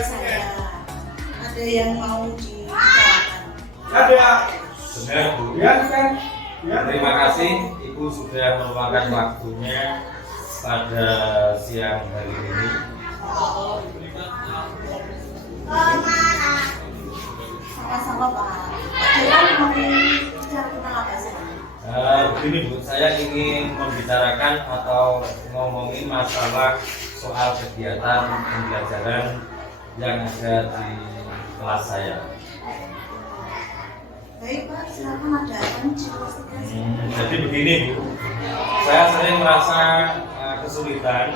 saya. Ada yang mau dibicarakan? Ada. Benar Bu. Terima kasih Ibu sudah meluangkan waktunya pada siang hari ini. Sama-sama Pak. Kalian mau bicara tentang apa sih? Begini Bu, saya ingin membicarakan atau ngomongin masalah soal kegiatan pembelajaran yang ada di kelas saya. Baik Pak, silakan ada apa nih? Jadi begini Bu, saya sering merasa kesulitan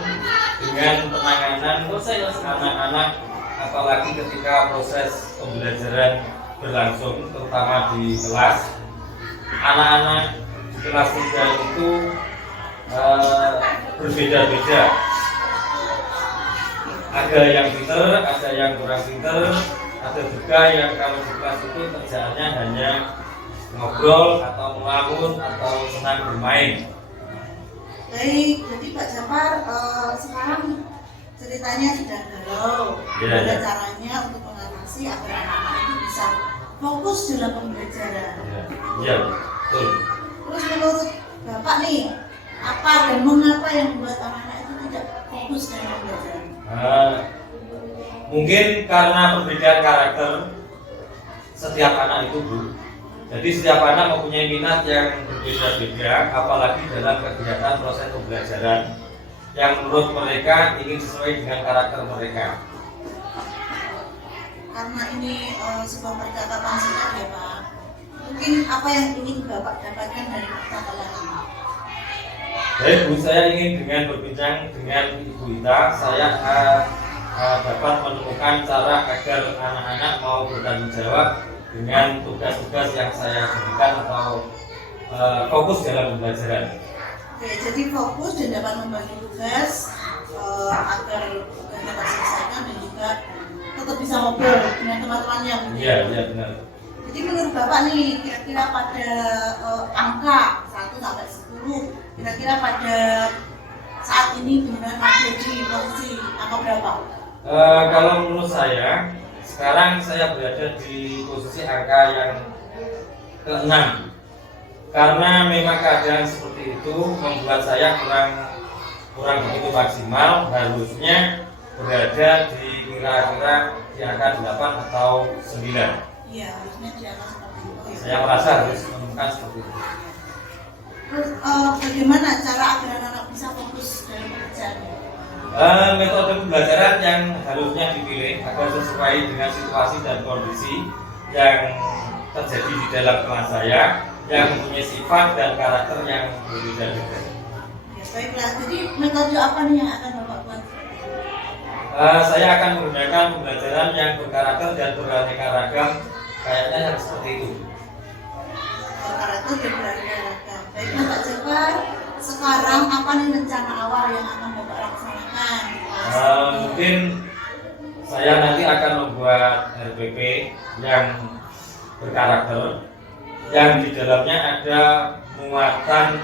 dengan penanganan anak-anak, apalagi ketika proses pembelajaran berlangsung, terutama di kelas. Anak-anak di kelas 3 itu berbeda-beda. Ada yang pinter, ada yang kurang pinter, ada juga yang kalau di kelas itu kerjaannya hanya ngobrol atau melamun atau senang bermain. Baik, jadi Pak Jafar sekarang ceritanya sudah galau. Bagaimana caranya untuk mengatasi agar anak-anak itu bisa fokus dalam pembelajaran? Iya, betul. Terus menurut Bapak nih, apa dan mengapa yang membuat anak-anak itu tidak fokus dalam pembelajaran? Mungkin karena perbedaan karakter setiap anak itu Bu. Jadi setiap anak mempunyai minat yang berbeda-beda, apalagi dalam kegiatan proses pembelajaran yang menurut mereka ingin sesuai dengan karakter mereka. Karena ini sebuah percakapan singkat ya Pak. Mungkin apa yang ingin Bapak dapatkan dari percakapan ini? Baik Bu, saya ingin dengan berbincang dengan Ibu Ita, saya dapat menemukan cara agar anak-anak mau bertanggung jawab dengan tugas-tugas yang saya berikan atau fokus dalam pembelajaran. Oke, jadi fokus dan dapat membagi tugas agar tugasnya terselesaikan dan juga tetap bisa ngobrol dengan teman-temannya. Iya benar. Jadi menurut Bapak nih, kira-kira pada angka 1 sampai 10, kira-kira pada saat ini benar ada di posisi angka berapa? Kalau menurut saya, sekarang saya berada di posisi angka yang ke-6. Karena memang keadaan seperti itu membuat saya kurang begitu maksimal, harusnya berada di kira-kira di angka 8 atau 9. Iya, harusnya di angka seperti itu. Saya merasa harus menemukan seperti itu. Terus bagaimana cara agar anak-anak bisa fokus dalam pekerjaannya? Metode pembelajaran yang harusnya dipilih agar sesuai dengan situasi dan kondisi yang terjadi di dalam kelas saya yang mempunyai sifat dan karakter yang berbeda-beda. Ya, baiklah, jadi metode apa nih yang akan Bapak buat? Saya akan menggunakan pembelajaran yang berkarakter dan beraneka ragam, kayaknya yang seperti itu. Berkarakter dan beraneka ragam. Baiklah Pak Jafar, sekarang apa nih rencana awal yang akan Bapak laksanakan? Mungkin saya nanti akan membuat RPP yang berkarakter, yang di dalamnya ada muatan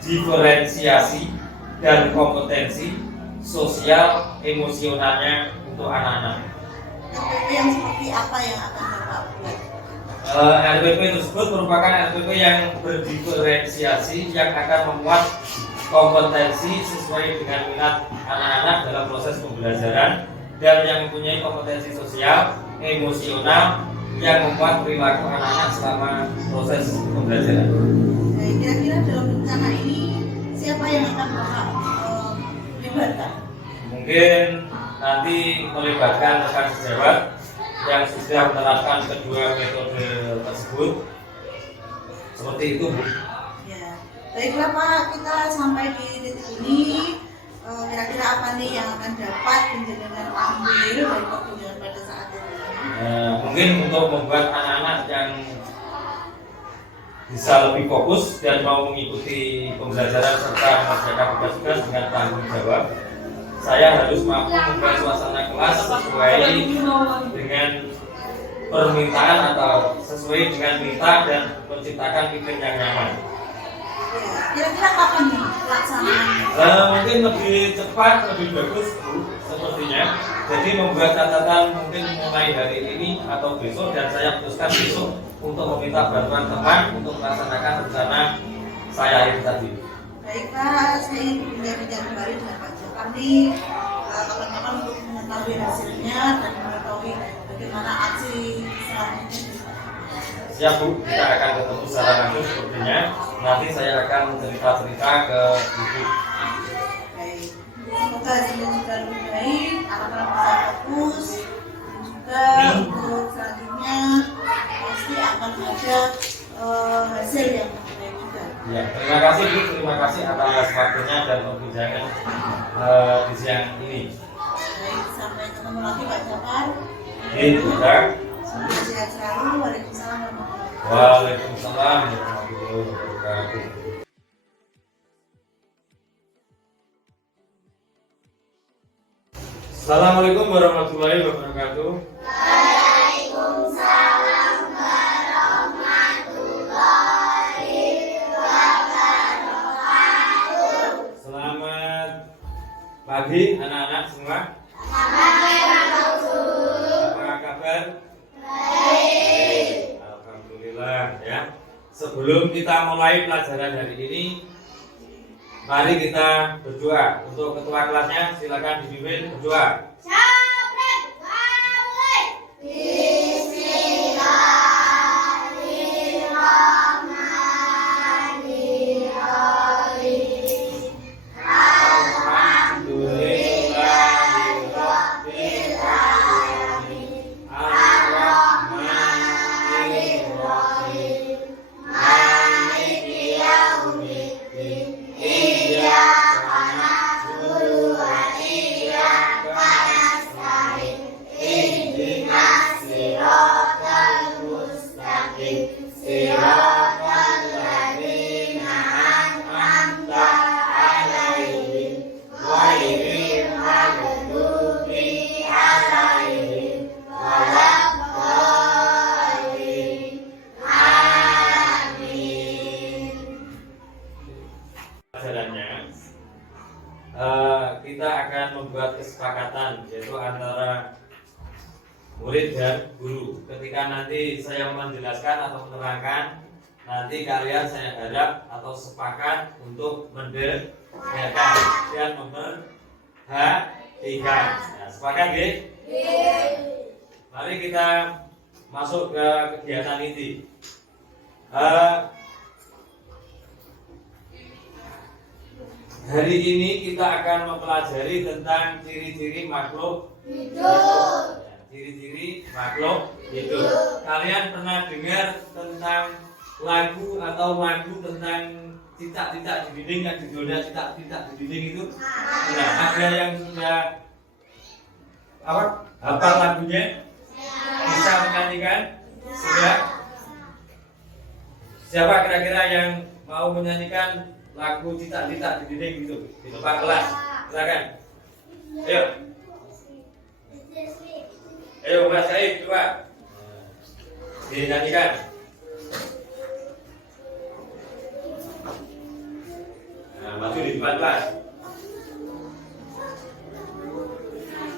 diferensiasi dan kompetensi sosial emosionalnya untuk anak-anak. RPP yang seperti apa yang akan Bapak buat? RPP tersebut merupakan RPP yang berdiferensiasi yang akan memuat kompetensi sesuai dengan minat anak-anak dalam proses pembelajaran dan yang mempunyai kompetensi sosial, emosional yang memuat perilaku anak-anak selama proses pembelajaran. Nah, kira-kira dalam rencana ini siapa yang akan Bapak libatkan? Mungkin nanti melibatkan rekan sejawat yang sudah menerapkan kedua metode tersebut. Seperti itu Bu. Ya, baiklah Pak, kita sampai di titik ini. Kira-kira apa nih yang akan dapat penjelasan ambil dari pertunjukan pada saat ini? Mungkin untuk membuat anak-anak yang bisa lebih fokus dan mau mengikuti pembelajaran serta mengerjakan tugas-tugas dengan tanggung jawab, saya harus mampu membuat suasana kelas sesuai dengan permintaan atau sesuai dengan minta dan menciptakan iklim yang nyaman. Kira-kira kapan nih pelaksanaannya? Mungkin lebih cepat, lebih bagus Bu. sepertinya. Jadi membuat catatan mungkin mulai hari ini atau besok, dan saya putuskan besok untuk meminta bantuan teman untuk melaksanakan rencana saya ini tadi. Baik Pak, saya ingin bincang kembali dengan Pak Jokar nih kapan-kapan untuk mengetahui hasilnya dan mengetahui bagaimana aksi selanjutnya. Siap Bu, kita akan ketemu secara langsung sepertinya. Nanti saya akan cerita-cerita ke Ibu. Baik, semoga hasilnya juga lebih baik, anak-anak bisa fokus, dan juga untuk selanjutnya pasti akan ada hasil yang lebih baik juga. Ya, terima kasih Bu, terima kasih atas waktunya dan perbincangan di siang ini. Baik, sampai ketemu lagi Pak Jokar. Juga. Sehat selalu. Waalaikumsalam warahmatullahi wabarakatuh. Waalaikumsalam warahmatullahi wabarakatuh. Assalamualaikum warahmatullahi wabarakatuh. Waalaikumsalam warahmatullahi wabarakatuh. Selamat pagi anak-anak semua. Apa kabar? Baik. Alhamdulillah ya. Sebelum kita mulai pelajaran hari ini, mari kita berdoa. Untuk ketua kelasnya silakan dipimpin berdoa. Kita akan membuat kesepakatan yaitu antara murid dan guru. Ketika nanti saya menjelaskan atau menerangkan, nanti kalian saya harap atau sepakat untuk mendengarkan dan memperhatikan. Nah, sepakat ya? Mari kita masuk ke kegiatan inti. Hari ini kita akan mempelajari tentang ciri-ciri makhluk hidup. Ciri-ciri makhluk hidup. Kalian pernah dengar tentang lagu atau tentang cicak-cicak di dinding yang judulnya cicak-cicak di dinding itu? Nah, ada yang sudah hafal lagunya? Bisa menyanyikan? Sudah? Siapa kira-kira yang mau menyanyikan lagu cicak-cicak di dinding gitu di depan kelas? Silakan. Ayo Mas Said, coba dinyanyikan. Nah, maju di depan kelas.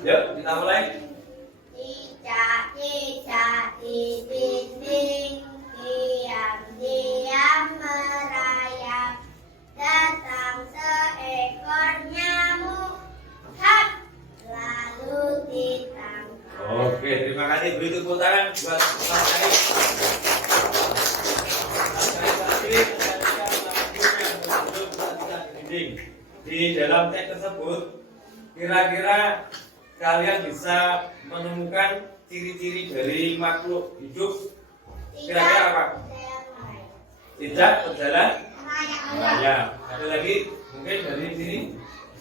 Yuk, kita mulai. Cicak-cicak di dinding diam-diam merayap. Datang seekor nyamuk, hap, lalu ditangkap. Oke, terima kasih. Beri tepuk tangan buat Mas Said. Mas Said tadi menyanyikan lagu yang berjudul Cicak-cicak di Dinding. Di dalam teks tersebut, kira-kira kalian bisa menemukan ciri-ciri dari makhluk hidup. Kira-kira apa? Cicak, berjalan, merayap. Ada lagi mungkin dari sini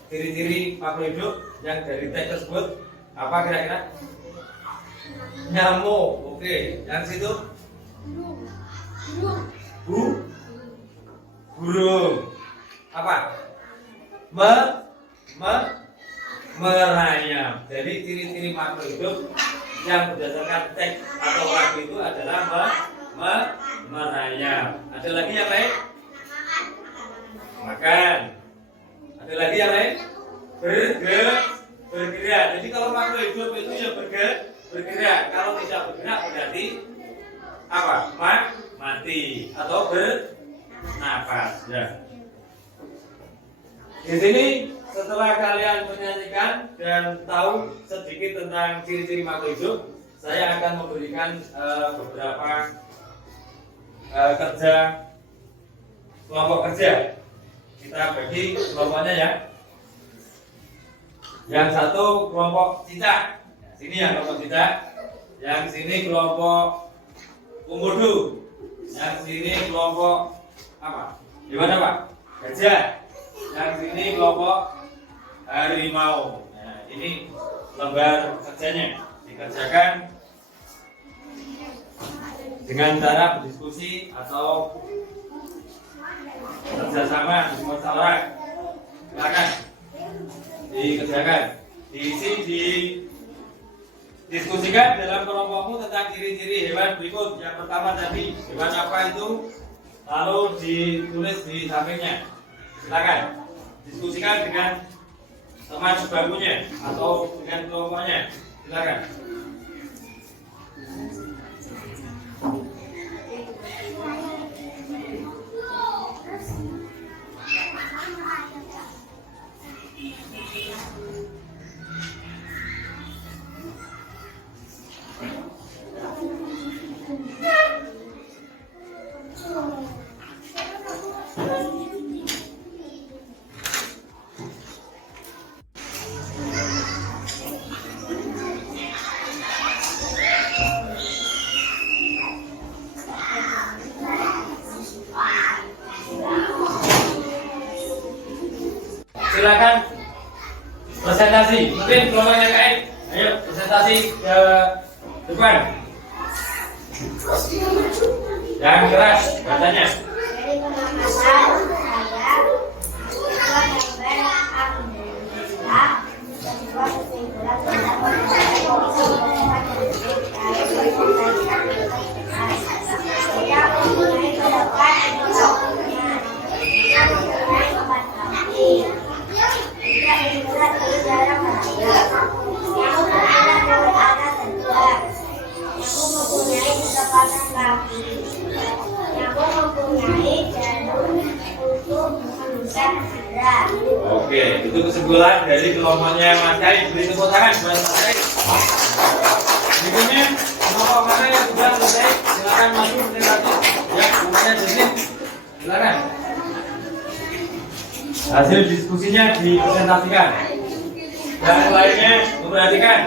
ciri-ciri makhluk hidup yang dari teks tersebut apa kira-kira? Nyamuk. Oke, yang situ? Burung. Apa? Merayap. Jadi ciri-ciri makhluk hidup yang berdasarkan teks atau lagu itu adalah merayap. Ada lagi yang lain? Makan. Ada lagi yang lain? Bergerak. Jadi kalau makhluk hidup itu ya bergerak. Kalau tidak bergerak berarti apa? Mati atau bernapas. Ya. Di sini setelah kalian menyanyikan dan tahu sedikit tentang ciri-ciri makhluk hidup, saya akan memberikan beberapa kelompok kerja. Kita bagi kelompoknya ya. Yang satu kelompok cicak. Sini ya kelompok cicak. Yang sini kelompok komodo. Yang sini kelompok apa? Gimana Pak? Gajah. Yang sini kelompok harimau. Nah, ini lembar kerjanya dikerjakan dengan cara berdiskusi atau kerjasama musyawarah. Silakan dikerjakan, diskusikan dalam kelompokmu tentang ciri-ciri hewan berikut. Yang pertama tadi hewan apa itu, lalu ditulis di sampingnya. Silakan diskusikan dengan teman sebagunya atau dengan kelompoknya. Silakan. Silakan presentasi. Mungkin kelompok yang lain, ayo presentasi ke depan. Yang keras katanya. Dari pengalaman saya, sebuah gambar akan berubah sebuah kesimpulan tentang saya mempunyai pendapat yang lainnya. Saya mempunyai empat kaki. Tidak dibuat dari dalam bahaya. Yang berada dari arah terbang. Yang mempunyai kecepatan kaki. Yang mempunyai jalur untuk menghembuskan udara. Oke, itu kesimpulan dari kelompoknya Mas Kai. Beri tepuk tangan buat Mas Kai. Berikutnya kelompok mana yang sudah selesai? Silakan maju presentasi. Ya, semuanya di sini. Silakan. Hasil diskusinya dipresentasikan. Yang lainnya memperhatikan.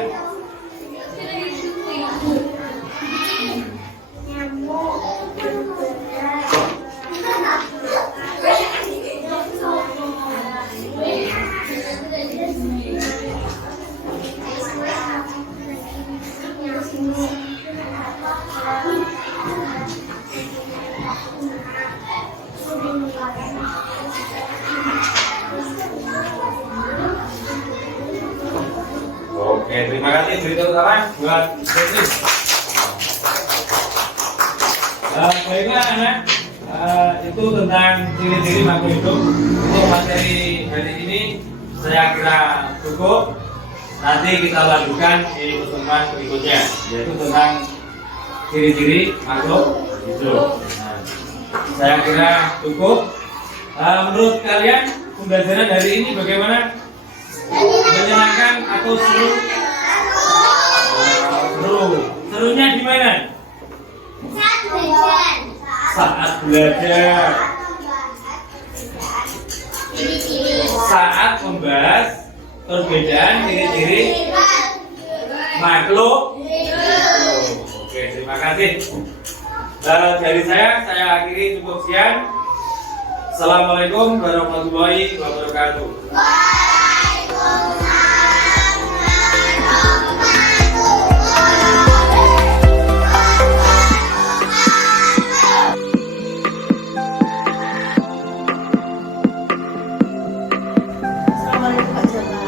Oke, terima kasih cerita utama buat Sesi. Baiklah anak, itu tentang ciri-ciri makhluk hidup. Untuk materi hari ini saya kira cukup. Nanti kita lanjutkan di pertemuan berikutnya, yaitu tentang ciri-ciri makhluk hidup. Nah, saya kira cukup. Menurut kalian pembelajaran hari ini bagaimana? Menyenangkan atau seru? Serunya di mana? Saat belajar. Saat membahas perbedaan ciri-ciri makhluk. Oke, terima kasih. Dari saya akhiri cukup sekian. Assalamualaikum warahmatullahi wabarakatuh. Assalamualaikum Pak Jaka.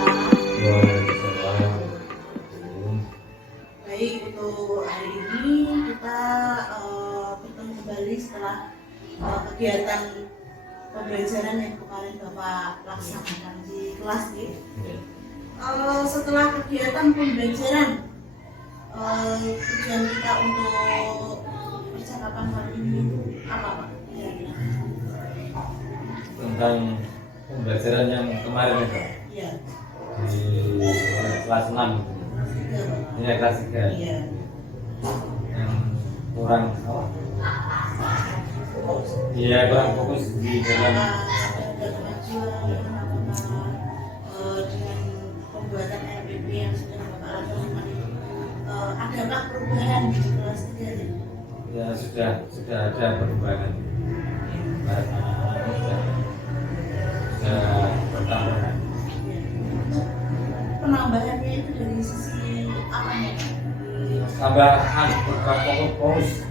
Baik, untuk hari ini kita bertemu kembali setelah kegiatan pembelajaran yang kemarin Bapak laksanakan di kelas setelah kegiatan pembelajaran, tujuan kita untuk percakapan kali ini apa Pak? Tentang pembelajaran yang kemarin itu Iya. di kelas 6 ya, kelas 3 Iya. yang kurang apa? Iya, kurang fokus di dalam Ada kemajuan dengan pembuatan RPP yang sudah Bapak lakukan itu, adakah perubahan di kelas 3 ini? ya sudah ada perubahan. Sudah bertambah. Untuk penambahannya itu dari sisi apa nih? Tambahan fokus.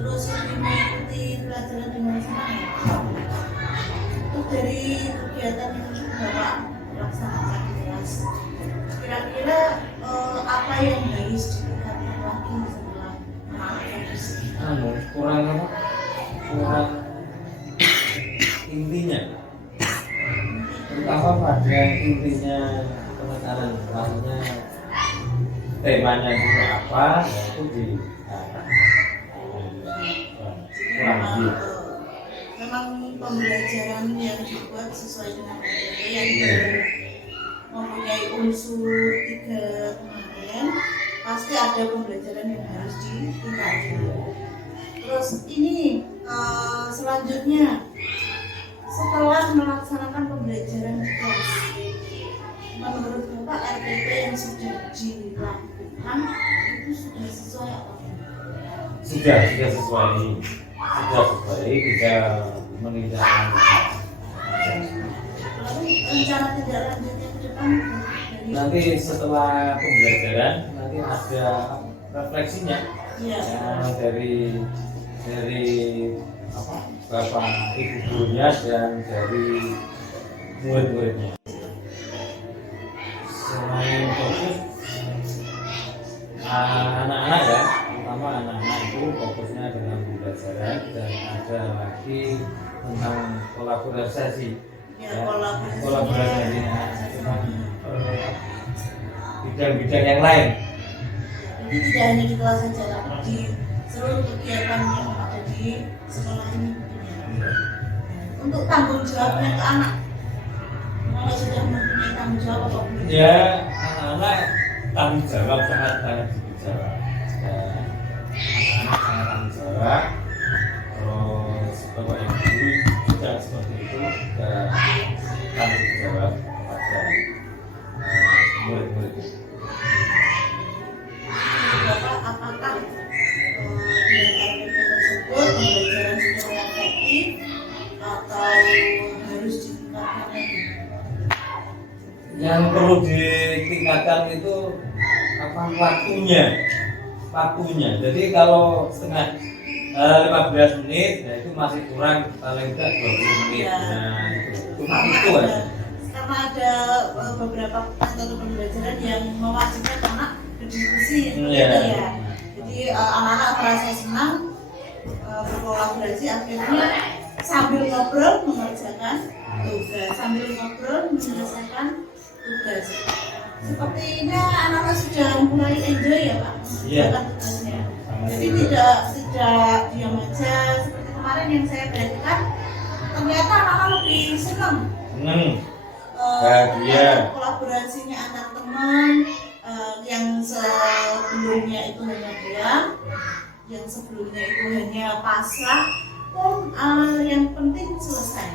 Terus lebih mengikuti pelajaran dengan semangat. Untuk dari kegiatan yang Bapak laksanakan di kelas, kira-kira apa yang harus ditingkatkan lagi setelah anak-anak Kurang apa? Kurang intinya. Terutama pada intinya penekanan, maksudnya temanya itu apa, ya itu di kurang lebih. memang pembelajaran yang dibuat sesuai dengan RPP yang mempunyai unsur 3 kemarin, pasti ada pembelajaran yang harus ditingkatkan. Terus ini selanjutnya, setelah melaksanakan pembelajaran di kelas, menurut Bapak RPP yang sudah dilakukan itu sudah sesuai apa? Sudah sesuai, kita menindaklanjuti. Lalu rencana tindak lanjutnya ke depan dari Nanti setelah pembelajaran nanti ada refleksinya. ya, dari apa, bapak ibu gurunya dan dari murid-muridnya. Selain fokus anak-anak ya, terutama anak-anak itu fokusnya dengan pembelajaran, dan ada lagi tentang kolaborasi. ya Kolaborasinya dengan bidang-bidang yang lain. Jadi tidak hanya di kelas saja, tapi di seluruh kegiatan yang ada di sekolah ini. Untuk tanggung jawabnya ke anak, kalau sudah mempunyai tanggung jawab apa belum? Ya, anak-anak tanggung jawab sangat dijawab. Anak-anak sangat tanggung jawab. Terus bapak ibu guru juga seperti itu, juga tanggung jawab kepada murid-murid. Bapak, apakah di RPP tersebut pembelajaran sudah efektif atau harus ditingkatkan lagi? Yang perlu ditingkatkan itu apa, waktunya. Jadi kalau setengah 15 menit, ya itu masih kurang, paling tidak 20 menit. Ya. Nah, itu aja. Karena ada beberapa metode pembelajaran yang mewajibkan anak berdiskusi seperti Iya. itu ya. Jadi anak-anak merasa senang berkolaborasi, akhirnya sambil ngobrol mengerjakan tugas, sambil ngobrol menyelesaikan tugas. Sepertinya anak-anak sudah mulai enjoy ya Pak Iya. mengerjakan tugasnya. Jadi tidak diam aja seperti kemarin yang saya perhatikan, ternyata anak-anak lebih senang. Bahagia. Kolaborasinya antar teman, yang sebelumnya itu hanya diam, yang sebelumnya itu hanya pasrah, pun yang penting selesai.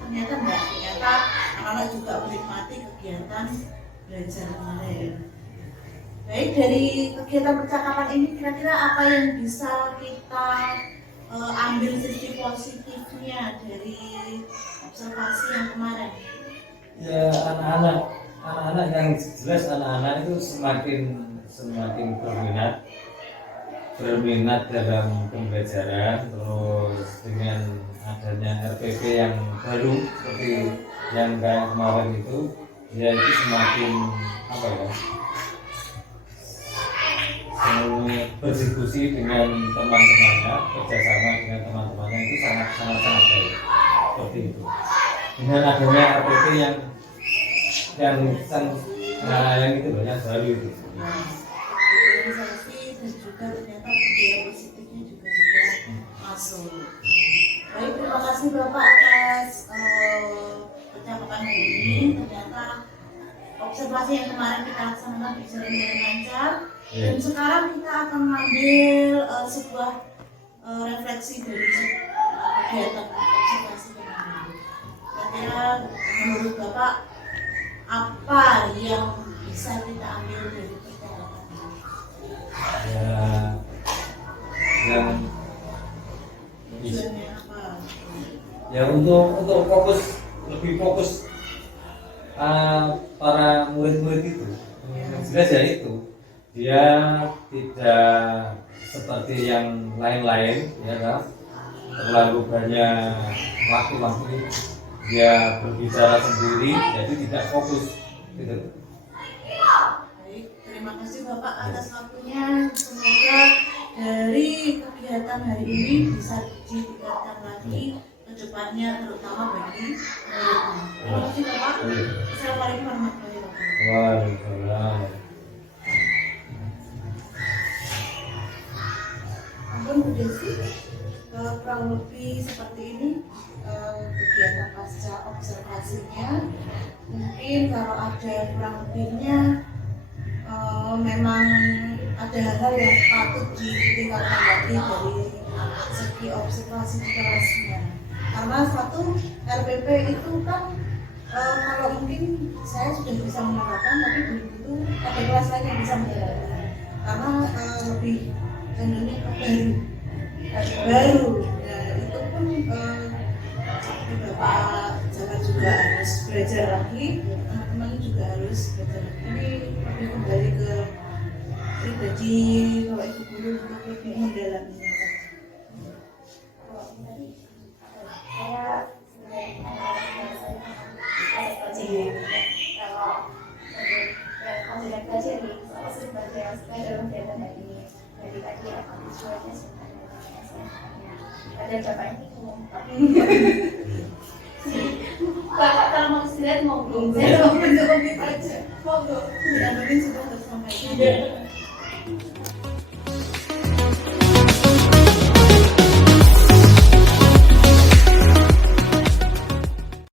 Ternyata enggak, ternyata anak-anak juga menikmati kegiatan belajar kemarin. Baik, dari kegiatan percakapan ini kira-kira apa yang bisa kita ambil sisi positifnya dari observasi yang kemarin? Ya, anak-anak yang jelas, anak-anak itu semakin berminat dalam pembelajaran. Terus dengan adanya RPP yang baru seperti yang kayak kemarin itu, ya itu semakin apa ya, berdiskusi dengan teman-temannya, kerjasama dengan teman-temannya itu sangat baik seperti itu. Dengan adanya RPP yang yang yang itu loh, yang baru itu. Organisasi dan juga ternyata budaya positifnya juga sudah masuk. Baik, terima kasih Bapak atas percakapan hari ini. Ternyata observasi yang kemarin kita laksanakan berjalan dengan lancar. Dan sekarang kita akan mengambil sebuah refleksi dari kegiatan observasi kemarin. Kira-kira menurut Bapak apa yang bisa kita ambil dari percakapan ini? Ya, yang Tujuannya apa? ya untuk lebih fokus para murid-murid itu. Yang jelas ya itu, dia tidak seperti yang lain-lain, ya kan? Terlalu banyak waktu dia berbicara sendiri, jadi tidak fokus gitu. Baik, terima kasih Bapak atas waktunya. Semoga dari kegiatan hari ini bisa ditingkatkan lagi ke depannya, terutama bagi muridnya. Terima kasih Bapak. Assalamualaikum warahmatullahi wabarakatuh. Waalaikumsalam. Ampun Bu Desi, kurang lebih seperti ini kegiatan pasca observasinya. Mungkin kalau ada kurang lebihnya, memang ada hal-hal yang patut ditingkatkan lagi dari segi observasi di kelasnya. Karena satu RPP itu kan kalau mungkin saya sudah bisa menerapkan, tapi belum tentu ada kelas lain yang bisa menerapkan. Karena lebih cenderungnya baru. Nah, itu pun Bapak jangan juga harus belajar lagi, teman-teman juga harus belajar lagi. Ini lebih kembali ke pribadi kalau ibu guru untuk lebih mendalaminya. Saya kalau yang belajar nih, saya sering belajar dalam kegiatan hari ini. Dari tadi akan visualnya sebenarnya ada jawabannya itu. Bapak kalau mau istirahat mau belum? Saya mau menjawab aja. Monggo, tidak mungkin sudah tersampaikan.